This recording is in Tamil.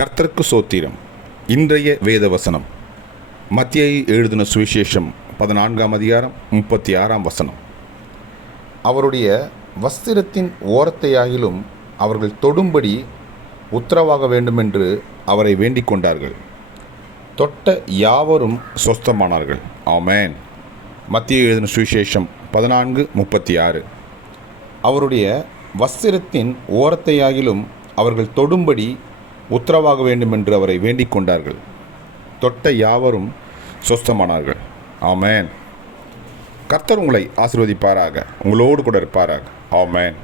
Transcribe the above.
கர்த்தருக்கு சோத்திரம். இன்றைய வேத வசனம் மத்தியை எழுதின சுவிசேஷம் பதினான்காம் அதிகாரம் முப்பத்தி ஆறாம் வசனம். அவருடைய வஸ்திரத்தின் ஓரத்தையாகிலும் அவர்கள் தொடும்படி உத்தரவாக வேண்டுமென்று அவரை வேண்டிக் கொண்டார்கள். தொட்ட யாவரும் சொஸ்தமானார்கள். ஆமேன். மத்திய எழுதின சுவிசேஷம் பதினான்கு முப்பத்தி ஆறு அவருடைய வஸ்திரத்தின் ஓரத்தையாகிலும் அவர்கள் தொடும்படி உத்தரவாக வேண்டுமென்று அவரை வேண்டிக் கொண்டார்கள். தொட்ட யாவரும் சொஸ்தமானார்கள். ஆமென். கர்த்தர் உங்களை ஆசிர்வதிப்பாராக. உங்களோடு கூட இருப்பாராக. ஆமேன்.